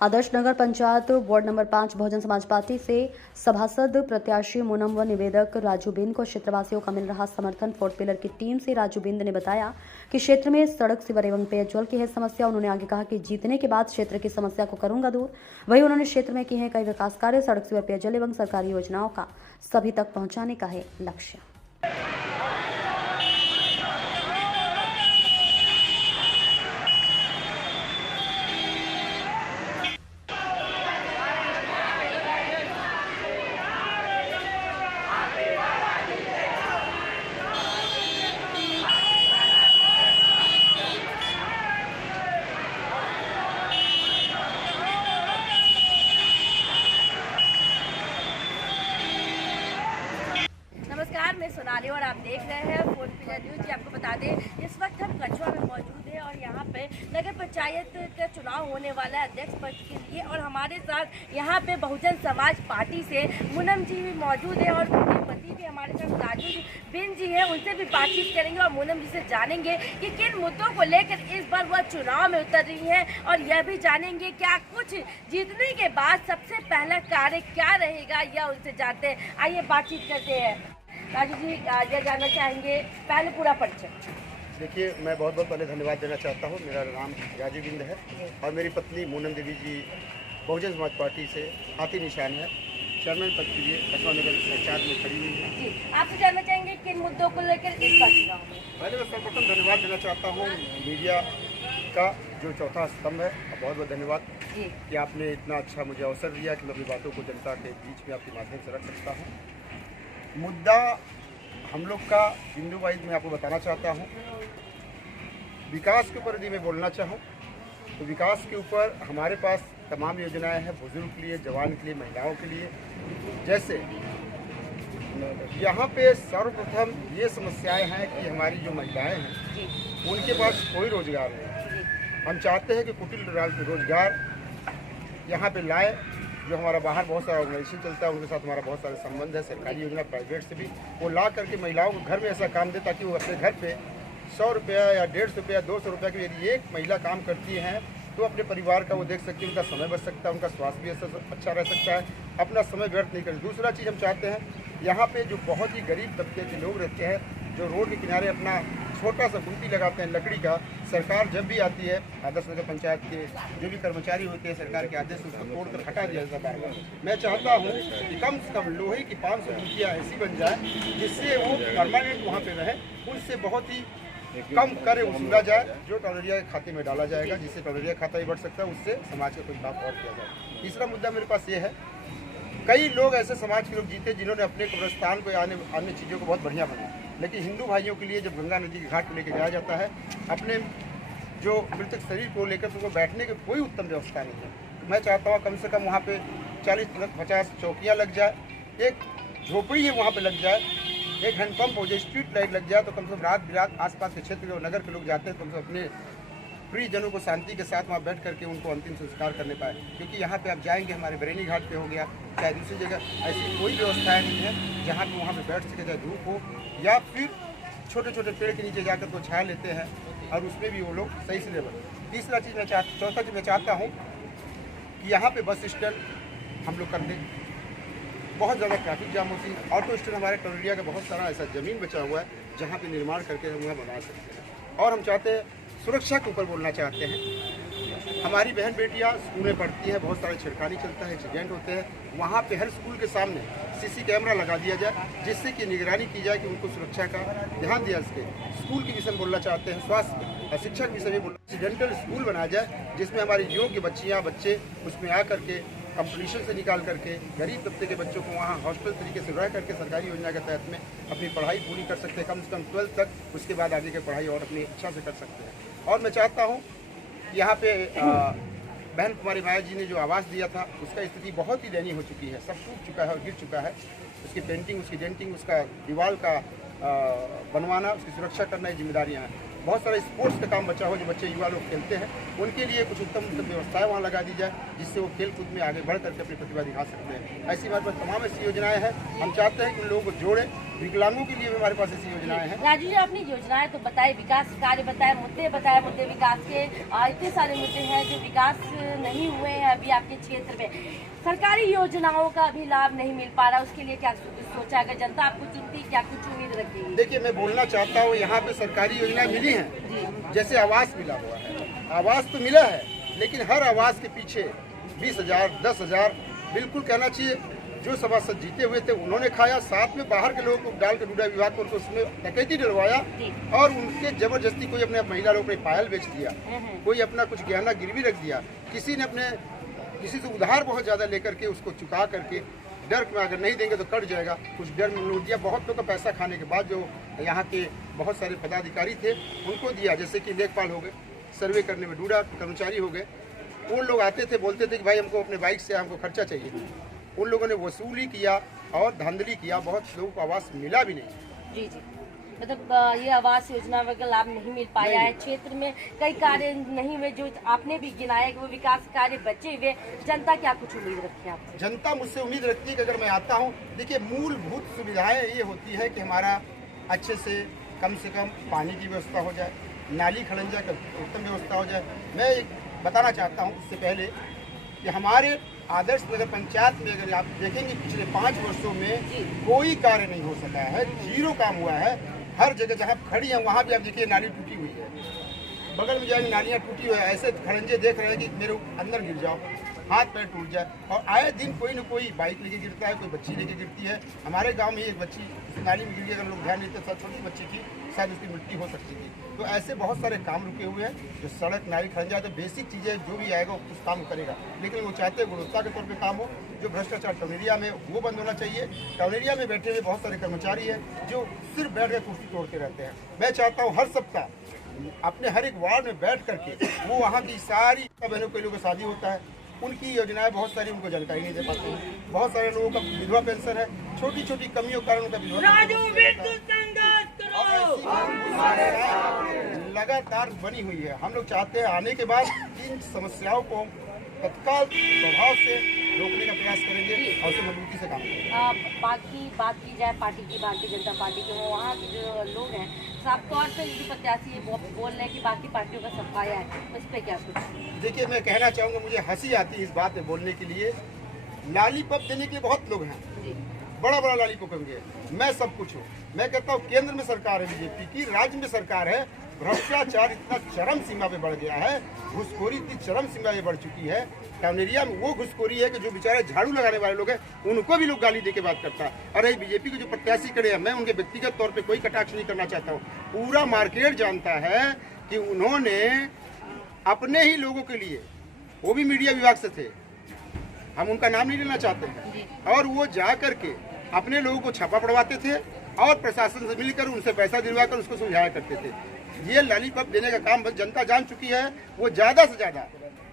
Adarsh Nagar panchayat ward number 5 Bahujan Samaj party से सभासद प्रत्याशी मूनम व निवेदक राजू बिंद को क्षेत्रवासियों का मिल रहा समर्थन। फोर्थ पिलर की टीम से राजू बिंद ने बताया कि क्षेत्र में सड़क, सीवर एवं पेयजल की है समस्या। उन्होंने आगे कहा कि जीतने के बाद क्षेत्र की समस्या को करूंगा दूर। वहीं उन्होंने क्षेत्र में किए हैं कई विकास कार्य। सड़क, सीवर, पेयजल एवं सरकारी योजनाओं का सभी तक पहुँचाने का है लक्ष्य। नमस्कार, मैं सोनाली और आप देख रहे हैं फोर्थ पिलर न्यूज। जी आपको बता दें, इस वक्त हम कछुआ में मौजूद हैं और यहाँ पे नगर पंचायत का चुनाव होने वाला है अध्यक्ष पद के लिए। और हमारे साथ यहाँ पे बहुजन समाज पार्टी से मूनम जी भी मौजूद है और उनके पति भी हमारे साथ राजू बिंद जी हैं। उनसे भी बातचीत करेंगे और मूनम जी से जानेंगे कि किन मुद्दों को लेकर इस बार वह चुनाव में उतर रही है और यह भी जानेंगे क्या कुछ जीतने के बाद सबसे पहला कार्य क्या रहेगा, यह उनसे जानते हैं। आइए बातचीत करते हैं। राजू जी, यह जानना चाहेंगे पहले पूरा परिचय। देखिए, मैं बहुत बहुत पहले धन्यवाद देना चाहता हूँ। मेरा नाम राजू बिंद है और मेरी पत्नी मूनम देवी जी बहुजन समाज पार्टी से हाथी निशान है, चेयरमैन पद के लिए कछुआ नगर पंचायत में खड़ी हुई है। जी, आपसे जानना चाहेंगे किन मुद्दों को लेकर इस बार चुनाव में। पहले मैं सर्वप्रथम धन्यवाद देना चाहता हूँ मीडिया का, जो चौथा स्तंभ है। बहुत बहुत धन्यवाद कि आपने इतना अच्छा मुझे अवसर दिया कि मैं अपनी बातों को जनता के बीच में आपके माध्यम से रख सकता हूँ। मुद्दा हम लोग का बिंदु वाइज मैं आपको बताना चाहता हूँ। विकास के ऊपर यदि मैं बोलना चाहूँ तो विकास के ऊपर हमारे पास तमाम योजनाएं हैं, बुजुर्ग के लिए, जवान के लिए, महिलाओं के लिए। जैसे यहाँ पे सर्वप्रथम ये समस्याएं हैं कि हमारी जो महिलाएं हैं उनके पास कोई रोजगार नहीं। हम चाहते हैं कि कुटिल रोजगार यहाँ पे लाए। जो हमारा बाहर बहुत सारा ऑर्गेनाइजेशन चलता है, उनके साथ हमारा बहुत सारे संबंध है, सरकारी योजना, प्राइवेट से भी। वो ला करके महिलाओं को घर में ऐसा काम दे ताकि वो अपने घर पे 100 रुपया या 150 रुपया, 200 रुपया की यदि एक महिला काम करती है तो अपने परिवार का वो देख सकती है, उनका समय बच सकता है, उनका स्वास्थ्य भी अच्छा रह सकता है, अपना समय व्यर्थ नहीं करें। दूसरा चीज़ हम चाहते हैं, यहाँ पे जो बहुत ही गरीब तबके के लोग रहते हैं, जो रोड के किनारे अपना छोटा सा गुमटी लगाते हैं लकड़ी का, सरकार जब भी आती है, आदर्श नगर पंचायत के जो भी कर्मचारी होते हैं, सरकार के आदेश उसको तोड़कर हटा दिया जाता है। मैं चाहता हूँ कि कम से कम लोहे की 500 गुमटियाँ ऐसी बन जाए जिससे वो परमानेंट वहाँ पे रहे, उनसे बहुत ही कम कर वसूला जाए, जो टॉलरिया के खाते में डाला जाएगा, जिससे टॉलरिया खाता भी बढ़ सकता है, उससे समाज का कुछ लाभ और किया जाए। तीसरा मुद्दा मेरे पास ये है, कई लोग ऐसे समाज के लोग जीते जिन्होंने अपने कब्रिस्तान को अन्य चीज़ों को बहुत बढ़िया बनाया, लेकिन हिंदू भाइयों के लिए जब गंगा नदी के घाट को लेकर जाया जाता है, अपने जो मृतक शरीर को लेकर उनको बैठने की कोई उत्तम व्यवस्था नहीं है। मैं चाहता हूँ कम से कम वहाँ पे 40-50 चौकियाँ लग जाए, एक झोपड़ी है वहाँ पे लग जाए, एक हैंडपम्प हो जाए, स्ट्रीट लाइट लग जाए, तो कम से कम रात बिरात आसपास के क्षेत्र के नगर के लोग जाते हैं तो कम से अपने प्रियजनों को शांति के साथ वहाँ बैठ करके उनको अंतिम संस्कार करने पाए। क्योंकि यहाँ पे आप जाएंगे, हमारे बरेली घाट पे हो गया, चाहे दूसरी जगह, ऐसी कोई व्यवस्थाएं नहीं है जहाँ पे वहाँ पे बैठ सके, चाहे धूप हो या फिर छोटे छोटे पेड़ के नीचे जाकर तो छाया लेते हैं और उसमें भी वो लोग सही से लेवल। तीसरा चीज़ चौथा चीज़ मैं चाहता हूँ कि यहाँ पे बस स्टैंड हम लोग कर दें। बहुत ज़्यादा ट्रैफिक जाम होती है। ऑटो स्टैंड हमारे टोलरिया का बहुत सारा ऐसा ज़मीन बचा हुआ है जहाँ पे निर्माण करके हम वहाँ बना सकते हैं। और हम चाहते हैं, सुरक्षा के ऊपर बोलना चाहते हैं। हमारी बहन बेटियाँ स्कूल में पढ़ती हैं, बहुत सारे छिड़खानी चलता है, एक्सीडेंट होते हैं, वहाँ पे हर स्कूल के सामने सीसी कैमरा लगा दिया जाए, जिससे कि निगरानी की जाए कि उनको सुरक्षा का ध्यान दिया सके। स्कूल के विषय में बोलना चाहते हैं, स्वास्थ्य और शिक्षा के विषय में बोलना, एक्सीडेंटल स्कूल बनाया जाए जिसमें हमारी योग्य बच्चियाँ बच्चे उसमें आ करके कंपटीशन से निकाल करके गरीब तबके के बच्चों को वहाँ हॉस्टल तरीके से रह करके सरकारी योजना के तहत में अपनी पढ़ाई पूरी कर सकते हैं, कम से कम 12th तक। उसके बाद आगे की पढ़ाई और अपनी इच्छा से कर सकते हैं। और मैं चाहता हूँ कि यहाँ पे बहन कुमारी माया जी ने जो आवास दिया था, उसका स्थिति बहुत ही दयनीय हो चुकी है, सब टूट चुका है और गिर चुका है। उसकी पेंटिंग, उसकी डेंटिंग, उसका दीवार का बनवाना, उसकी सुरक्षा करना, ये जिम्मेदारियाँ हैं। बहुत सारा स्पोर्ट्स का काम बचा हो, जो बच्चे युवा लोग खेलते हैं, उनके लिए कुछ उत्तम व्यवस्थाएं वहाँ लगा दी जाए, जिससे वो खेल कूद में आगे बढ़ करके अपनी प्रतिभा दिखा सकते हैं। ऐसी बात पर तमाम ऐसी योजनाएं हैं। हम चाहते हैं कि उन लोगों को जोड़ें। विकलांगों के लिए भी हमारे पास ऐसी योजनाएं हैं। राजू जी, अपनी योजनाएं तो बताए, विकास कार्य बताए, मुद्दे विकास के। इतने सारे मुद्दे हैं जो विकास नहीं हुए हैं अभी आपके क्षेत्र में। सरकारी योजनाओं का अभी लाभ नहीं मिल पा रहा, उसके लिए क्या सोचा? अगर जनता आपको चुनती, क्या कुछ उम्मीद रखी? देखिए, मैं बोलना चाहता हूँ, यहाँ पे सरकारी योजनाएं मिली हैं, जैसे आवास मिला हुआ है। आवास तो मिला है, लेकिन हर आवास के पीछे 20,000, 10,000 बिल्कुल कहना चाहिए जो सभासद जीते हुए थे उन्होंने खाया, साथ में बाहर के लोगों को डाल के डूडा विभाग को उनको उसमें डकैती डलवाया और उनके जबरदस्ती कोई अपने महिला लोग अपने पायल बेच दिया, कोई अपना कुछ गहना गिरवी रख दिया, किसी ने अपने किसी से उधार बहुत ज़्यादा लेकर के उसको चुका करके डर में अगर नहीं देंगे तो कट जाएगा, कुछ डर में लूट दिया। बहुत लोग का पैसा खाने के बाद जो यहाँ के बहुत सारे पदाधिकारी थे उनको दिया, जैसे कि लेखपाल हो गए, सर्वे करने में डूडा कर्मचारी हो गए। वो लोग आते थे, बोलते थे कि भाई हमको अपने बाइक से हमको खर्चा चाहिए। उन लोगों ने वसूली किया और धांधली किया, बहुत लोगों को आवास मिला भी नहीं। जी जी, मतलब ये आवास योजना का लाभ नहीं मिल पाया है। क्षेत्र में कई कार्य नहीं हुए जो आपने भी गिनाया कि वो विकास कार्य बचे हुए। जनता क्या कुछ उम्मीद रखती है आपसे? जनता मुझसे उम्मीद रखती है कि अगर मैं आता हूँ, देखिए मूलभूत सुविधाएं ये होती है कि हमारा अच्छे से कम पानी की व्यवस्था हो जाए, नाली खड़ंजा का उत्तम व्यवस्था हो जाए। मैं बताना चाहता हूँ इससे पहले कि हमारे आदर्श नगर पंचायत में अगर आप देखेंगे पिछले 5 वर्षों में कोई कार्य नहीं हो सका है, जीरो काम हुआ है। हर जगह जहाँ खड़ी है वहाँ भी आप देखिए नाली टूटी हुई है, बगल में जाएंगे नालियाँ टूटी हुई है, ऐसे खड़ंजे देख रहे हैं कि मेरे अंदर गिर जाओ, हाथ पैर टूट जाए। और आए दिन कोई न कोई बाइक लेके गिरता है, कोई बच्ची लेके गिरती है। हमारे गांव में एक बच्ची इस नाली में गिर गई, अगर लोग ध्यान नहीं देते, छोटी बच्ची थी, शायद उसकी मृत्यु हो सकती थी। तो ऐसे बहुत सारे काम रुके हुए हैं, जो सड़क नाली खड़ंजा, तो बेसिक चीज़ें जो भी आएगा उस काम करेगा, लेकिन वो चाहते हैं गुणवत्ता के तौर पर काम हो। जो भ्रष्टाचार टाउन एरिया में वो बंद होना चाहिए। टाउन एरिया में बैठे हुए बहुत सारे कर्मचारी हैं जो सिर्फ बैठ कर कुर्सी तोड़ते रहते हैं। मैं चाहता हूँ हर सप्ताह अपने हर एक वार्ड में बैठ करके वो वहाँ की सारी बहनों के लोगों का शादी होता है, उनकी योजनाएं बहुत सारी उनको जानकारी नहीं दे पाते हैं। बहुत सारे लोगों का विधवा पेंशन है, छोटी छोटी कमियों के कारण उनका विधवा लगातार बनी हुई है। हम लोग चाहते हैं आने के बाद इन समस्याओं को तत्काल प्रभाव से रोकने का प्रयास करेंगे और उसे मजबूती से काम करेंगे। बाकी बात की जाए पार्टी की, भारतीय जनता पार्टी के, वो वहाँ के जो लोग हैं साफ तौर पे जो प्रत्याशी है वो बोल रहे हैं कि बाकी पार्टियों का सफाया है, उस पर क्या कुछ? देखिए, मैं कहना चाहूँगा, मुझे हंसी आती है इस बात में बोलने के लिए। लॉलीपॉप देने के लिए बहुत लोग हैं, बड़ा बड़ा लॉलीपॉप होंगे, मैं सब कुछ हूँ। मैं कहता हूँ केंद्र में सरकार है बीजेपी की, राज्य में सरकार है, भ्रष्टाचार इतना चरम सीमा पे बढ़ गया है, घुसखोरी इतनी चरम सीमा पे बढ़ चुकी है। टाउन एरिया में वो घुसखोरी है कि जो बेचारे झाड़ू लगाने वाले लोग हैं उनको भी लोग गाली दे के बात करता है। अरे बीजेपी के जो प्रत्याशी खड़े हैं, मैं उनके व्यक्तिगत तौर पे कोई कटाक्ष नहीं करना चाहता हूँ, पूरा मार्केट जानता है कि उन्होंने अपने ही लोगों के लिए, वो भी मीडिया विभाग से थे, हम उनका नाम नहीं लेना चाहते हैं, और वो जा करके अपने लोगों को छापा पड़वाते थे और प्रशासन से मिलकर उनसे पैसा दिलवा कर उसको समझाया करते थे। ये लॉलीपॉप देने का काम बस जनता जान चुकी है। वो ज़्यादा से ज़्यादा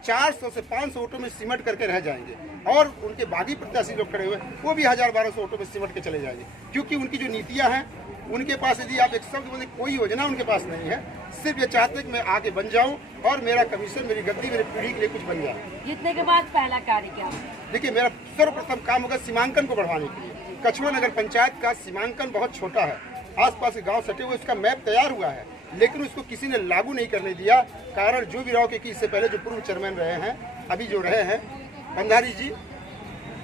400 से 500 ऑटो में सिमट करके रह जाएंगे और उनके बागी प्रत्याशी लोग खड़े हुए वो भी 1000-1200 ऑटो में सिमट के चले जाएंगे, क्योंकि उनकी जो नीतियाँ हैं उनके पास, यदि आप एक शब्द बोले, कोई योजना उनके पास नहीं है। सिर्फ ये चाहते हैं कि मैं आगे बन जाऊं और मेरा कमीशन, मेरी गद्दी, मेरी पीढ़ी के लिए कुछ बन जाए। जीतने के बाद पहला कार्य क्या? देखिए, मेरा सर्वप्रथम काम होगा सीमांकन को बढ़ाने के लिए। कछुआ नगर पंचायत का सीमांकन बहुत छोटा है, आसपास के गांव सटे हुए, उसका मैप तैयार हुआ है, लेकिन उसको किसी ने लागू नहीं करने दिया। कारण जो भी राव के, इससे पहले जो पूर्व चेयरमैन रहे हैं, अभी जो रहे हैं पंधारी जी,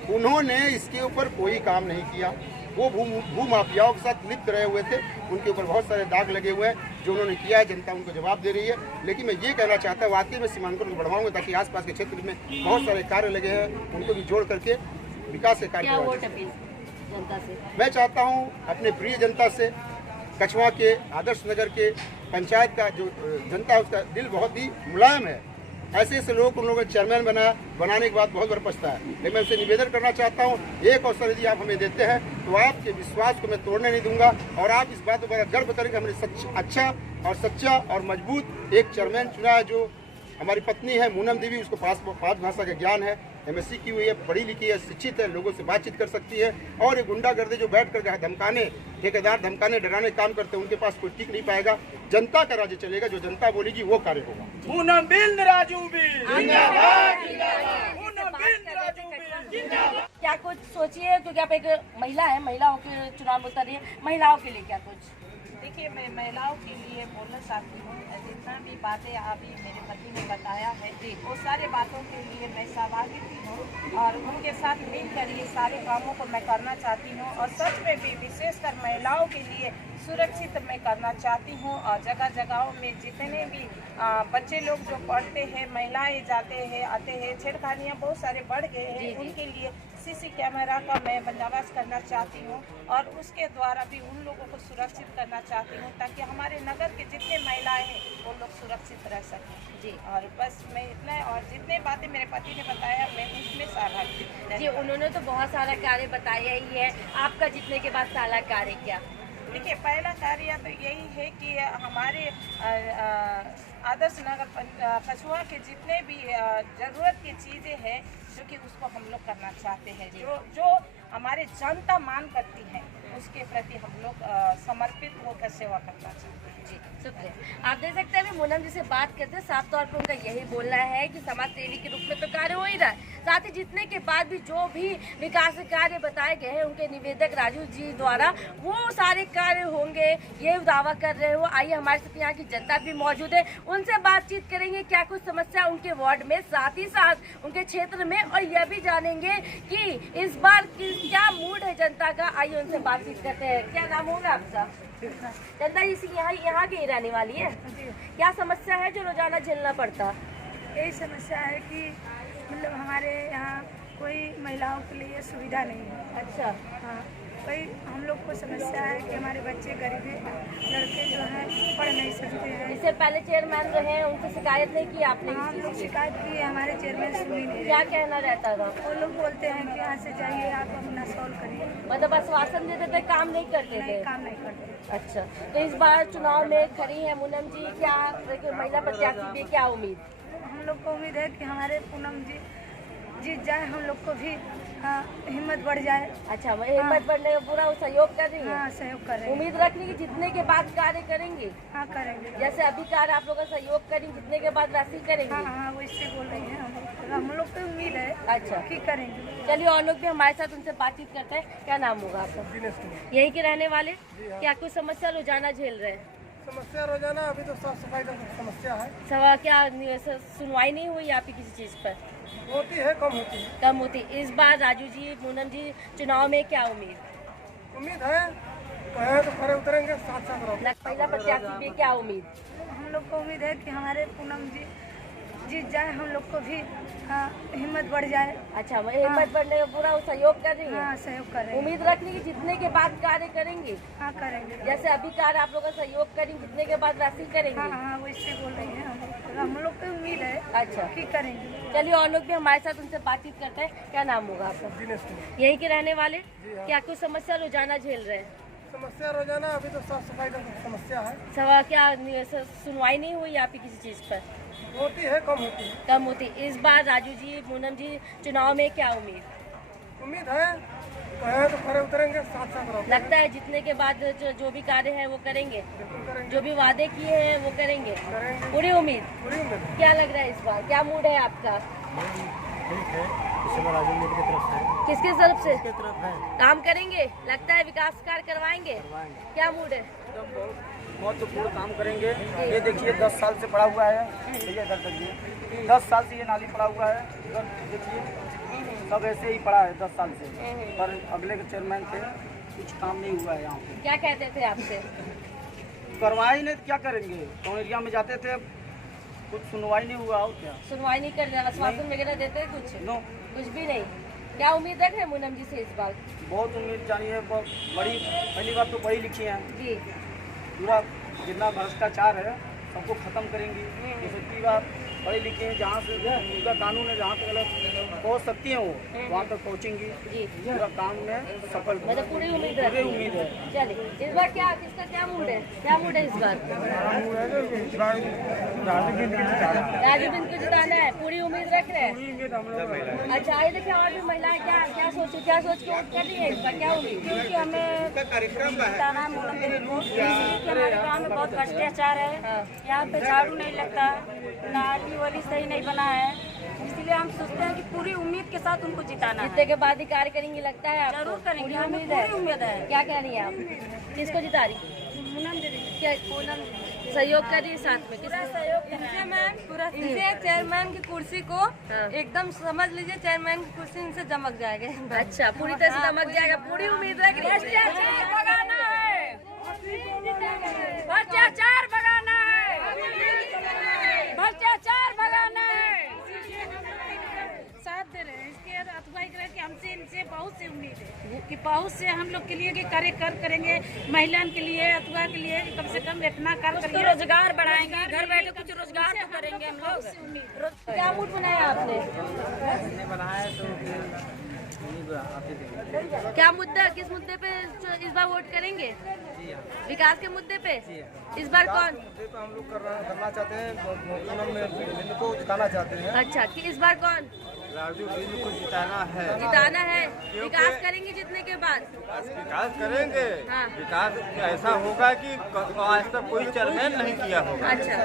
उन्होंने इसके ऊपर कोई काम नहीं किया। वो भू माफियाओं के साथ लिप्त रहे हुए थे, उनके ऊपर बहुत सारे दाग लगे हुए हैं। जो उन्होंने किया है जनता उनको जवाब दे रही है। लेकिन मैं ये कहना चाहता हूँ, वाकई में सीमांकन को बढ़ाऊंगा ताकि आसपास के क्षेत्र में बहुत सारे कार्य लगे हैं, उनको भी जोड़ करके विकास के कार्य। मैं चाहता हूँ अपने प्रिय जनता से, कछुआ के आदर्श नगर के पंचायत का जो जनता है उसका दिल बहुत ही मुलायम है। ऐसे ऐसे लोगों को उन लोगों ने चेयरमैन बनाने के बाद बहुत बार पछता है। लेकिन मैं उनसे निवेदन करना चाहता हूँ, एक अवसर यदि आप हमें देते हैं तो आपके विश्वास को मैं तोड़ने नहीं दूंगा और आप इस बात पर बड़ा गर्व करेंगे हमने अच्छा और सच्चा और मजबूत एक चेयरमैन चुना है, जो हमारी पत्नी है मूनम देवी, उसको पांच भाषा का ज्ञान है, MSc की हुई है, पढ़ी लिखी है, शिक्षित है, लोगों से बातचीत कर सकती है। और ये गुंडागर्दी जो बैठ कर धमकाने, ठेकेदार धमकाने डराने काम करते हैं, उनके पास कोई टिक नहीं पाएगा। जनता का राज्य चलेगा, जो जनता बोलेगी वो कार्य होगा। पूनम बिंद राजू बिंद जिंदाबाद, पूनम बिंद राजू बिंद जिंदाबाद। क्या कुछ सोचिए, क्योंकि आप एक महिला है, महिलाओं के चुनाव में उतर रही है, महिलाओं के लिए क्या कुछ? देखिए, मैं महिलाओं के लिए बोलना चाहती हूँ, जितना भी बातें अभी मेरे पति ने बताया है वो सारे बातों के लिए मैं सहभागी भी हूँ और उनके साथ मिलकर ये सारे कामों को मैं करना चाहती हूँ। और सच में भी विशेषकर महिलाओं के लिए सुरक्षित मैं करना चाहती हूँ। और जगह जगहों में जितने भी बच्चे लोग जो पढ़ते हैं, महिलाएं जाते हैं आते हैं, छेड़खानियाँ बहुत सारे बढ़ गए हैं, उनके लिए CC कैमरा का मैं बंदोबस्त करना चाहती हूँ और उसके द्वारा भी उन लोगों को सुरक्षित करना चाहती हूँ ताकि हमारे नगर के जितने महिलाएं हैं वो लोग सुरक्षित रह सकें। जी, और बस मैं इतना, और जितने बातें मेरे पति ने बताया मैं उसमें सहभागी। जी, उन्होंने तो बहुत सारा कार्य बताया ही है, आपका जीतने के बाद सारा कार्य क्या? देखिए, पहला कार्य तो यही है कि हमारे आदर्श नगर कछुआ के जितने भी ज़रूरत की चीज़ें हैं जो कि उसको हम लोग करना चाहते हैं, जो हमारे जनता मांग करती है उसके प्रति हम लोग समर्पित होकर सेवा करना चाहते हैं। जी, शुक्रिया। आप देख सकते हैं अभी मूनम जी से बात करते हैं, साफ तौर पर उनका यही बोलना है कि समाज सेवी के रूप में तो कार्य हो ही रहा है, साथ ही जीतने के बाद भी जो भी विकास कार्य बताए गए हैं उनके निवेदक राजू जी द्वारा वो सारे कार्य होंगे, ये दावा कर रहे हो। आइए हमारे साथ यहाँ की जनता भी मौजूद है, उनसे बातचीत करेंगे क्या कुछ समस्या उनके वार्ड में, साथ ही साथ उनके क्षेत्र में, और यह भी जानेंगे कि इस बार क्या मूड है जनता का। आइए उनसे बातचीत करते हैं। क्या नाम होगा आपका? जनता जी यहाँ की रहने वाली है, क्या समस्या है जो रोजाना झेलना पड़ता? यही समस्या है कि मतलब हमारे यहाँ कोई महिलाओं के लिए सुविधा नहीं है। अच्छा, हाँ, कोई हम लोग को समस्या है कि हमारे बच्चे गरीब हैं, लड़के जो हैं पढ़ नहीं सकते हैं। इससे पहले चेयरमैन जो हैं उनसे शिकायत नहीं की आपने? हाँ, हम लोग शिकायत की है, हमारे चेयरमैन सुन ही नहीं क्या रहे। कहना रहता था? वो लोग बोलते हैं कि यहाँ से जाइए, आप अपना सॉल्व करिए, मतलब आश्वासन देते थे, काम नहीं करते नहीं थे? काम नहीं करते। अच्छा, तो इस बार चुनाव में खड़ी है मूनम जी, क्या महिला प्रत्याशी भी, क्या उम्मीद? हम लोग को उम्मीद है कि हमारे पूनम जी जीत जाए, हम लोग को भी हिम्मत बढ़ जाए। अच्छा, हिम्मत बढ़ने का पूरा सहयोग कर रही है? हाँ, सहयोग कर रहे हैं। उम्मीद रखने की जितने के बाद कार्य करेंगे? हाँ, करेंगे। जैसे अभी कार्य आप लोग का सहयोग करेंगे, जितने के बाद राशि करेंगे? हाँ हाँ, वो इससे बोल रही हैं, हम लोग को उम्मीद है अच्छा, कि करेंगे। चलिए और लोग भी हमारे साथ उनसे बातचीत करते हैं। क्या नाम होगा आपका? यहीं के रहने वाले? क्या कुछ समस्या रोजाना झेल रहे हैं? समस्या रोजाना अभी तो साफ सफाई का समस्या है, सवा क्या सुनवाई नहीं हुई आपकी किसी चीज पर? होती है, कम होती है। कम होती। इस बार राजू जी, मूनम जी चुनाव में क्या उम्मीद? उम्मीद है, कहे तो खड़े उतरेंगे, साथ साथ रहो। महिला प्रत्याशी भी, क्या उम्मीद? हम लोग को उम्मीद है कि हमारे पूनम जी जीत जाए, हम लोग को भी हिम्मत बढ़ जाए। अच्छा, हिम्मत बढ़ने का पूरा सहयोग कर रही है? हाँ, सहयोग कर रहे हैं। उम्मीद रखने की जितने के बाद कार्य करेंगे? हाँ, करेंगे। जैसे अभी कार्य आप लोग का सहयोग करेंगे, जितने के बाद राशि करेंगे? हाँ हाँ, वो इससे बोल रही हैं, हम लोग को उम्मीद है अच्छा, कि करेंगे। चलिए और लोग भी हमारे साथ उनसे बातचीत करते हैं। क्या नाम होगा आपका? यहीं के रहने वाले? क्या कुछ समस्या रोजाना झेल रहे हैं? समस्या रोजाना अभी तो साफ सफाई का समस्या है, सवा क्या सुनवाई नहीं हुई आपकी किसी चीज पर? होती है, कम होती है। कम होती। इस बार राजू जी, मूनम जी चुनाव में क्या उम्मीद? उम्मीद है, कहे तो खड़े उतरेंगे, साथ साथ रहो। लगता है जीतने के बाद जो भी कार्य है वो करेंगे, जो भी वादे किए हैं वो करेंगे, पूरी उम्मीद? पूरी उम्मीद। क्या लग रहा है इस बार, क्या मूड है आपका? ठीक है, इस बार राजू की तरफ से। किसकी तरफ से? किसकी तरफ है? काम करेंगे, लगता है विकास कार्य करवाएंगे? क्या मूड है? महत्वपूर्ण काम करेंगे। ये देखिए 10 साल से पड़ा हुआ है, भैया इधर देखिए, 10 साल से ये नाली पड़ा हुआ है, इधर देखिए सब ऐसे ही पड़ा है 10 साल से। पर अगले के चेयरमैन थे, कुछ काम नहीं हुआ है यहाँ पे। क्या कहते थे आपसे? करवाए ही नहीं तो क्या करेंगे, टाउन एरिया में जाते थे, कुछ सुनवाई नहीं हुआ। और क्या सुनवाई नहीं कर रहे, आश्वासन वगैरह देते हैं कुछ? नो, कुछ भी नहीं। क्या उम्मीद रख रहे हैं मूनम जी से इस बार? बहुत उम्मीद जानिए, बहुत बड़ी, पहली बात तो पढ़ी लिखी है, जी, पूरा जितना भ्रष्टाचार है सबको खत्म करेंगी। जैसे की बात पढ़े लिखे हैं, जहाँ से उनका कानून है, जहाँ तक गलत पहुँच सकती हैं वो वहाँ तक पहुँचेंगी। पूरा काम में सफल मतलब पूरी उम्मीद पूरी उम्मीद है। चलिए इस बार क्या किसका क्या मूड है, क्या मूड है इस बार? राजू बिंद को जिताना है, पूरी उम्मीद रख रहे हैं। अच्छा आइए देखिए और भी महिलाएं क्या क्या सोच के वोट कर रही है इस बार, क्या उम्मीद? क्योंकि हमें जिताना है मोनम देवी को, क्योंकि हमारे गाँव में बहुत भ्रष्टाचार है, यहाँ पे झाड़ू नहीं लगता, नाली वाली सही नहीं बना है, इसलिए हम सोचते हैं कि पूरी उम्मीद के साथ उनको जिताना है। जीतने के बाद ही कार्य करेंगे लगता है आपको? जरूर करेंगे, पूरी हमें उम्मीद है। पूरी उम्मीद है। क्या कह रही है आप, किसको जिता रही? मोनम देवी क्या पूनम सहयोग कर रही है साथ में? पूरा सहयोग इनसे चेयरमैन की कुर्सी को एकदम समझ लीजिए, चेयरमैन की कुर्सी इनसे चमक जाएगा। अच्छा पूरी तरह से चमक जाएगा, पूरी उम्मीद रख रही है। भ्रष्टाचार भगाना है, भ्रष्टाचार भगाना है, भ्रष्टाचार भगाना है। साथ दे रहे हैं, इसके अथवा कि हमसे इनसे बहुत सी उम्मीद है कि बहुत से हम लोग के लिए कि कार्य करेंगे, महिलाओं के लिए अथवा के लिए कम से कम इतना कार्य करेंगे, रोजगार बढ़ाएंगे, घर बैठे कुछ रोजगार तो करेंगे हम लोग। क्या मूड बनाया आपने? क्या मुद्दा, किस मुद्दे पे इस बार वोट करेंगे? विकास के मुद्दे पे? इस बार कौन हम लोग करना चाहते हैं, को जिताना चाहते हैं। अच्छा कि इस बार कौन? राजू बिंद को जिताना है। जिताना है। विकास करेंगे जीतने के बाद? विकास करेंगे। हाँ। विकास ऐसा होगा कि आज तक कोई चेयरमैन नहीं किया होगा। अच्छा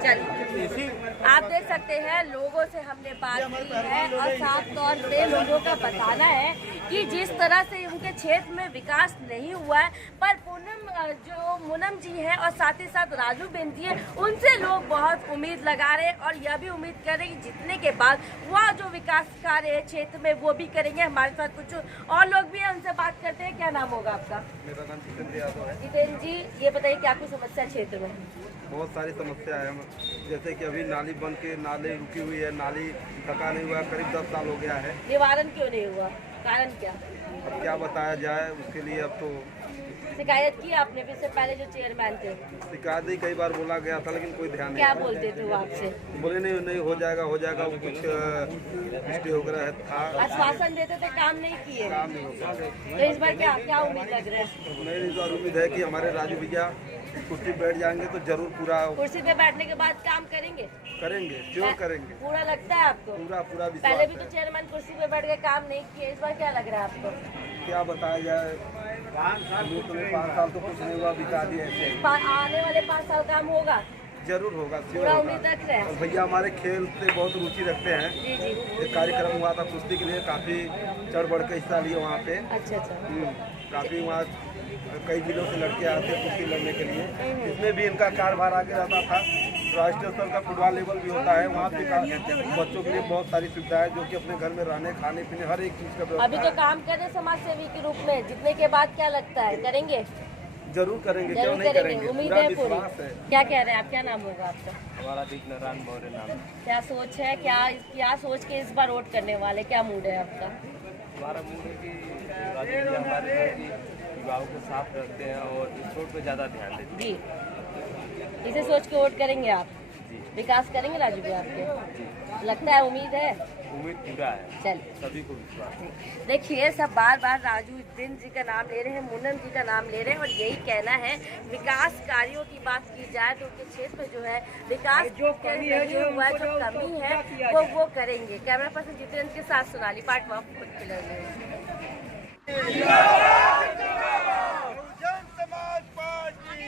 चलिए आप देख सकते हैं लोगों से हमने बात की है और साफ तौर पे लोगों का बताना है कि जिस तरह से उनके क्षेत्र में विकास नहीं हुआ है, पर पूनम जी है और साथ ही साथ राजू बिंद जी है, उनसे लोग बहुत उम्मीद लगा रहे हैं और यह भी उम्मीद कर रहे हैं कि जीतने के बाद वह जो विकास कार्य है क्षेत्र में वो भी करेंगे। हमारे साथ कुछ और लोग भी हैं, उनसे बात करते हैं। क्या नाम होगा आपका? मेरा नाम जितेंद्र यादव है। जितेंद्र जी ये बताइए क्या कोई समस्या क्षेत्र में? बहुत सारी समस्या है, जैसे कि अभी नाली बन के नाले रुकी हुई है, नाली ढका नहीं हुआ, करीब 10 साल हो गया है। निवारण क्यों नहीं हुआ, कारण क्या? अब क्या बताया जाए उसके लिए। अब तो शिकायत की आपने भी, इससे पहले जो चेयरमैन थे? शिकायत ही कई बार बोला गया था लेकिन कोई ध्यान नहीं। क्या बोलते थे वो आपसे? बोले नहीं हो जाएगा वो कुछ मिस्टेक हो रहा है। आश्वासन देते थे, काम नहीं किए। काम नहीं होगा। तो इस बार क्या उम्मीद लग रहा है? मेरी तो उम्मीद है कि हमारे राजू भैया कुर्सी बैठ जाएंगे तो जरूर पूरा कुर्सी पे बैठने के बाद काम करेंगे? श्योर करेंगे। पूरा लगता है आपको? पूरा विश्वास पहले भी तो है। चेयरमैन कुर्सी पे बैठ के काम नहीं किए, इस बार क्या लग रहा है आपको? क्या बताया जाए, 5 साल तो कुछ नहीं हुआ, बिता दिए ऐसे। आने वाले 5 साल काम होगा? जरूर होगा, पूरा उम्मीद रख रहे हैं? और भैया हमारे खेल से बहुत रुचि रखते हैं। जी जी। एक कार्यक्रम हुआ था कुश्ती के लिए, काफी चढ़ बढ़ के हिस्सा लिए वहाँ पे। अच्छा काफी वहाँ कई जिलों से लड़के आते हैं कुश्ती लड़ने के लिए। इसमें भी इनका कार्यभार आगे रहता था। राष्ट्रीय स्तर का फुटबॉल लेवल भी होता है, वहाँ पे बच्चों के लिए बहुत सारी सुविधाएं, जो कि अपने घर में रहने खाने पीने हर एक चीज़ का व्यवस्था अभी तो काम कर रहे समाज सेवी के रूप में, जीतने के बाद क्या लगता है करेंगे? जरूर करेंगे, क्यों जरूर नहीं करेंगे, उम्मीद है पूरी। विश्वास है। क्या कह रहे हैं आप, क्या नाम होगा आपका? हमारा नारायण मौर्य नाम है। क्या सोच है, क्या सोच के इस बार वोट करने वाले, क्या मूड है आपका? हमारा मूड है कि राजू भैया हमारे युवाओं को साफ रखते हैं और स्पोर्ट पे ज़्यादा ध्यान देते जी, इसे सोच के वोट करेंगे आप? विकास करेंगे राजू भैया आपके, लगता है? उम्मीद है? उम्मीद पूरा है, चलिए सभी को विश्वास है। देखिए सब बार बार राजू बिंद जी का नाम ले रहे हैं, पूनम जी का नाम ले रहे हैं और यही कहना है विकास कार्यों की बात की जाए तो उनके क्षेत्र में जो है विकास जो कमी है, जो कमी है वो करेंगे। कैमरा पर्सन जितेंद्र के साथ सोनाली पार्ट ऑफ समाज पार्टी